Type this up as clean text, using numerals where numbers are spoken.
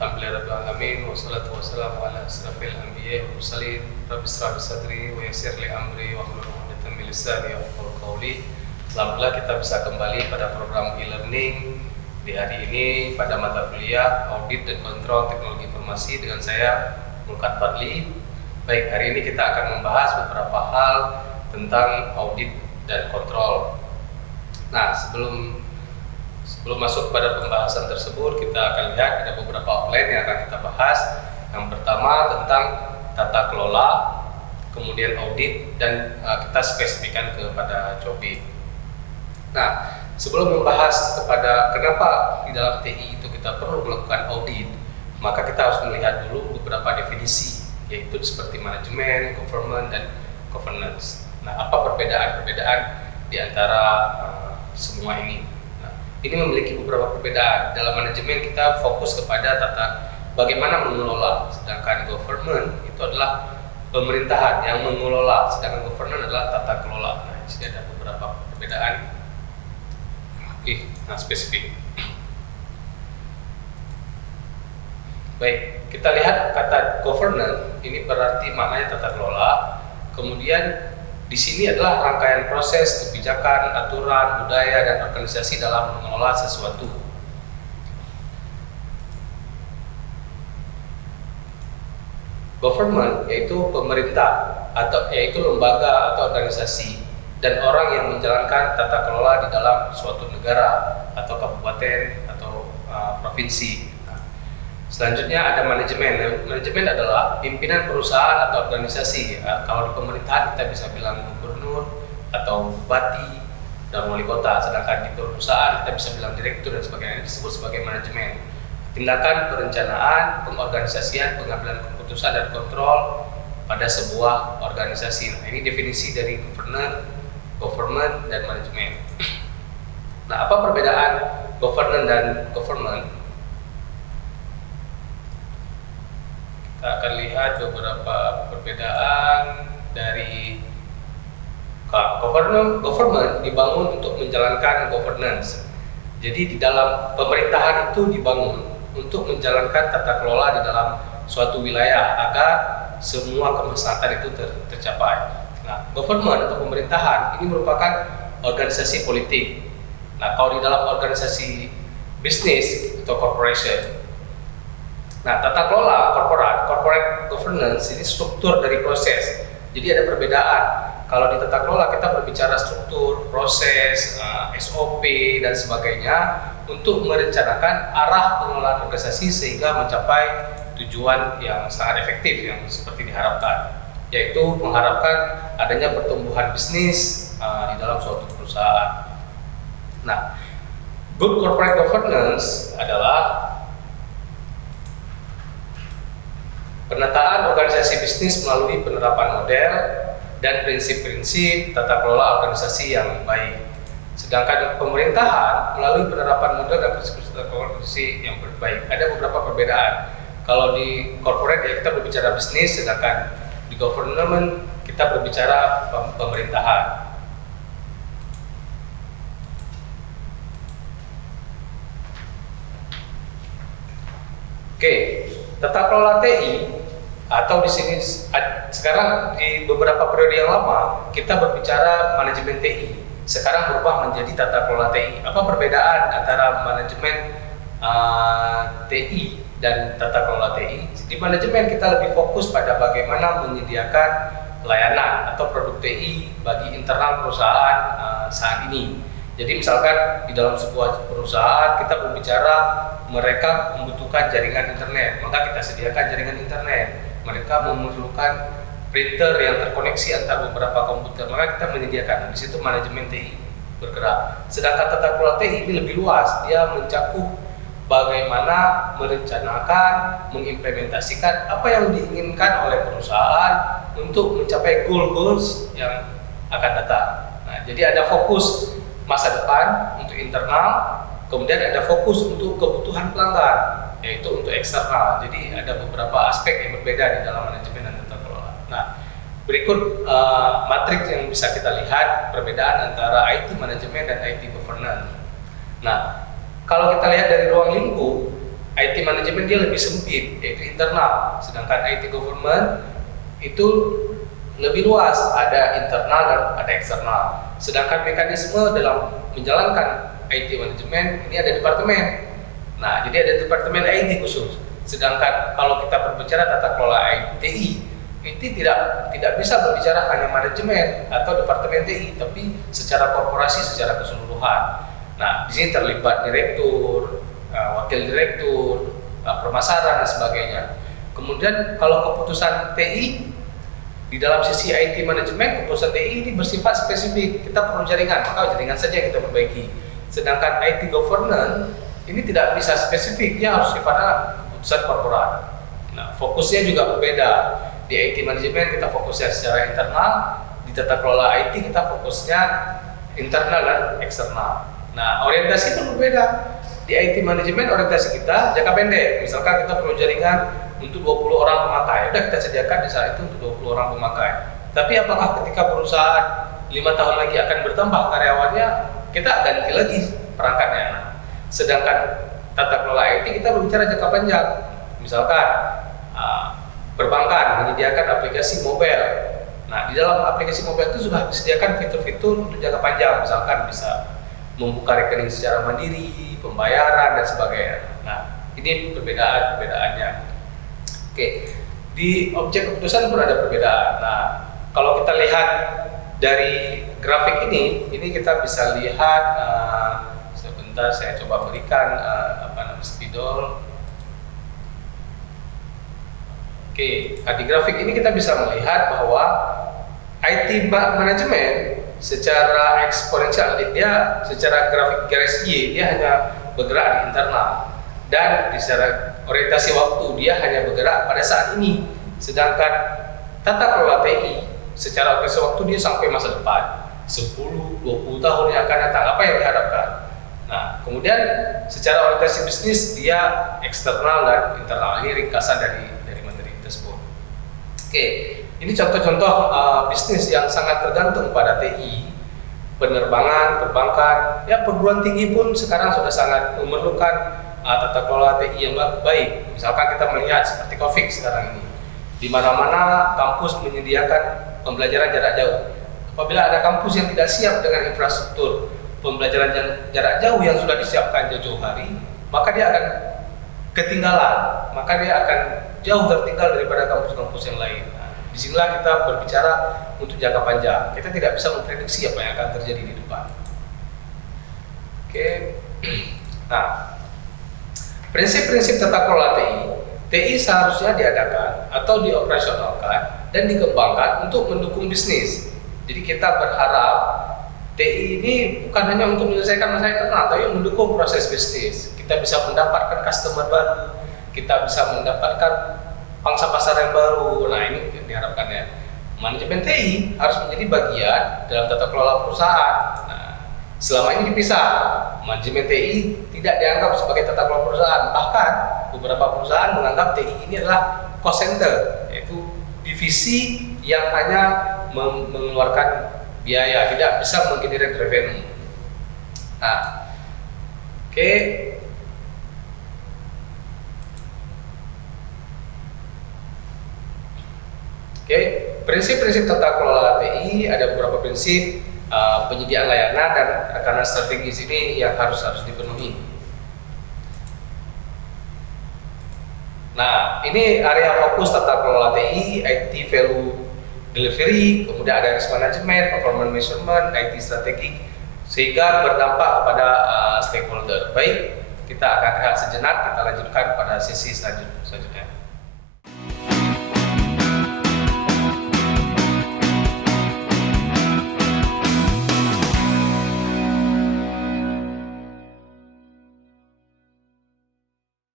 Alhamdulillahirrahmanirrahim. Wassalatu wassalamu ala asrafil anbiya'i wal mursalin. Rabbi shrah li sadri wa yassir li amri wahlul 'uqdatam min lisani yafqahu qawli. Alhamdulillah kita bisa kembali pada program e-learning di hari ini pada mata kuliah Audit dan Kontrol Teknologi Informasi dengan saya Mulkat Fadli. Baik, hari ini kita akan membahas beberapa hal tentang audit dan kontrol. Nah, sebelum masuk pada pembahasan tersebut, kita akan lihat ada beberapa outline yang akan kita bahas. Yang pertama tentang tata kelola, kemudian audit, dan kita spesifikkan kepada Cobi. Nah, sebelum membahas kepada kenapa di dalam TI itu kita perlu melakukan audit, maka kita harus melihat dulu beberapa definisi, yaitu seperti manajemen, government, dan governance. Nah, apa perbedaan-perbedaan di antara semua ini? Nah, ini memiliki beberapa perbedaan. Dalam manajemen kita fokus kepada tata bagaimana mengelola, sedangkan government itu adalah pemerintahan yang mengelola, sedangkan governance adalah tata kelola. Nah, di sini ada beberapa perbedaan. Spesifik. Baik, kita lihat kata governance ini berarti maknanya tata kelola. Kemudian di sini adalah rangkaian proses, kebijakan, aturan, budaya, dan organisasi dalam mengelola sesuatu. Government yaitu pemerintah yaitu lembaga atau organisasi dan orang yang menjalankan tata kelola di dalam suatu negara atau kabupaten atau provinsi. Nah, selanjutnya ada manajemen. Manajemen adalah pimpinan perusahaan atau organisasi. Kalau di pemerintahan kita bisa bilang gubernur atau bupati dan wali kota. Sedangkan di perusahaan kita bisa bilang direktur dan sebagainya. Ini disebut sebagai manajemen. Tindakan perencanaan, pengorganisasian, pengambilan keputusan dan kontrol pada sebuah organisasi. Nah, ini definisi dari government dan manajemen. Nah, apa perbedaan governance dan government? Kita akan lihat beberapa perbedaan dari government dibangun untuk menjalankan governance. Jadi di dalam pemerintahan itu dibangun untuk menjalankan tata kelola di dalam suatu wilayah agar semua kemaslahatan itu tercapai. Nah, government atau pemerintahan ini merupakan organisasi politik. Nah, kalau di dalam organisasi bisnis atau corporation, nah tata kelola corporate governance ini struktur dari proses. Jadi ada perbedaan. Kalau di tata kelola kita berbicara struktur, proses, SOP dan sebagainya untuk merencanakan arah pengelolaan organisasi sehingga mencapai tujuan yang sangat efektif yang seperti diharapkan, yaitu mengharapkan adanya pertumbuhan bisnis di dalam suatu perusahaan. Nah, good corporate governance adalah penataan organisasi bisnis melalui penerapan model dan prinsip-prinsip tata kelola organisasi yang baik. Sedangkan pemerintahan melalui penerapan model dan prinsip tata kelola organisasi yang baik. Ada beberapa perbedaan. Kalau di corporate ya kita berbicara bisnis, sedangkan di government kita berbicara pemerintahan. Oke, tata kelola TI atau di sini sekarang di beberapa periode yang lama kita berbicara manajemen TI. Sekarang berubah menjadi tata kelola TI. Apa perbedaan antara manajemen TI dan tata kelola TI? Di manajemen kita lebih fokus pada bagaimana menyediakan layanan atau produk TI bagi internal perusahaan saat ini. Jadi misalkan di dalam sebuah perusahaan kita berbicara mereka membutuhkan jaringan internet, maka kita sediakan jaringan internet. Mereka memerlukan printer yang terkoneksi antar beberapa komputer, maka kita menyediakan. Di situ manajemen TI bergerak. Sedangkan tata kelola TI ini lebih luas, dia mencakup bagaimana merencanakan, mengimplementasikan apa yang diinginkan oleh perusahaan untuk mencapai goals yang akan datang. Nah, jadi ada fokus masa depan untuk internal, kemudian ada fokus untuk kebutuhan pelanggan, yaitu untuk eksternal. Jadi ada beberapa aspek yang berbeda di dalam manajemen dan tata kelola. Nah, berikut matriks yang bisa kita lihat perbedaan antara IT manajemen dan IT governance. Nah, kalau kita lihat dari ruang lingkup, IT manajemen dia lebih sempit, yaitu internal. Sedangkan IT government itu lebih luas, ada internal dan ada eksternal. Sedangkan mekanisme dalam menjalankan IT manajemen ini ada departemen. Nah, jadi ada departemen IT khusus. Sedangkan kalau kita berbicara tata kelola TI, itu tidak bisa berbicara hanya manajemen atau departemen TI, tapi secara korporasi secara keseluruhan. Nah, di sini terlibat direktur, wakil direktur, pemasaran dan sebagainya. Kemudian kalau keputusan TI di dalam sisi IT manajemen, keputusan TI ini bersifat spesifik. Kita perlu jaringan, maka jaringan saja yang kita perbaiki. Sedangkan IT governance ini tidak bisa spesifik, dia harus sifatnya keputusan korporat. Nah, fokusnya juga berbeda. Di IT manajemen kita fokusnya secara internal, di tata kelola IT kita fokusnya internal dan eksternal. Nah, orientasi pun berbeda. Di IT manajemen orientasi kita jangka pendek. Misalkan kita perlu jaringan untuk 20 orang pemakai, udah kita sediakan di saat itu untuk 20 orang pemakai. Tapi apakah ketika perusahaan 5 tahun lagi akan bertambah karyawannya, kita ganti lagi perangkatnya. Sedangkan tata kelola IT kita berbicara jangka panjang. Misalkan perbankan menyediakan aplikasi mobile. Nah, di dalam aplikasi mobile itu sudah disediakan fitur-fitur untuk jangka panjang, misalkan bisa membuka rekening secara mandiri, pembayaran dan sebagainya. Nah, ini perbedaannya. Oke, di objek keputusan pun ada perbedaan. Nah, kalau kita lihat dari grafik ini kita bisa lihat sebentar saya coba berikan spidol. Oke, di grafik ini kita bisa melihat bahwa IT manajemen secara eksponensial dia secara grafik garis Y dia hanya bergerak di internal, dan di secara orientasi waktu dia hanya bergerak pada saat ini. Sedangkan tata kelola TI secara orientasi waktu dia sampai masa depan 10-20 tahun yang akan datang, apa yang diharapkan. Nah, kemudian secara orientasi bisnis dia eksternal dan internal. Ini ringkasan dari materi tersebut. Oke, ini contoh-contoh bisnis yang sangat tergantung pada TI. Penerbangan, perbankan, ya perguruan tinggi pun sekarang sudah sangat memerlukan tata kelola TI yang baik. Misalkan kita melihat seperti COVID sekarang ini, di mana-mana kampus menyediakan pembelajaran jarak jauh. Apabila ada kampus yang tidak siap dengan infrastruktur pembelajaran jarak jauh yang sudah disiapkan jauh-jauh hari, maka dia akan ketinggalan, maka dia akan jauh tertinggal daripada kampus-kampus yang lain. Nah, disinilah kita berbicara untuk jangka panjang. Kita tidak bisa memprediksi apa yang akan terjadi di depan. Oke, nah, prinsip-prinsip tata kelola TI seharusnya diadakan atau dioperasionalkan dan dikembangkan untuk mendukung bisnis. Jadi kita berharap TI ini bukan hanya untuk menyelesaikan masalah internal, tapi mendukung proses bisnis. Kita bisa mendapatkan customer baru, kita bisa mendapatkan pangsa pasar yang baru. Nah, ini diharapkannya. Manajemen TI harus menjadi bagian dalam tata kelola perusahaan. Nah, selama ini dipisah. Manajemen TI tidak dianggap sebagai tata kelola perusahaan. Bahkan beberapa perusahaan menganggap TI ini adalah cost center, yaitu divisi yang hanya mengeluarkan biaya, tidak bisa menggenerate revenue. Nah, oke. Prinsip-prinsip tata kelola TI ada beberapa prinsip. Penyediaan layanan dan rekanan strategis ini yang harus dipenuhi. Nah, ini area fokus tata kelola TI, IT value delivery, kemudian ada risk management, performance measurement, IT strategi, sehingga berdampak kepada stakeholder. Baik, kita akan rehat sejenak, kita lanjutkan pada sesi selanjutnya.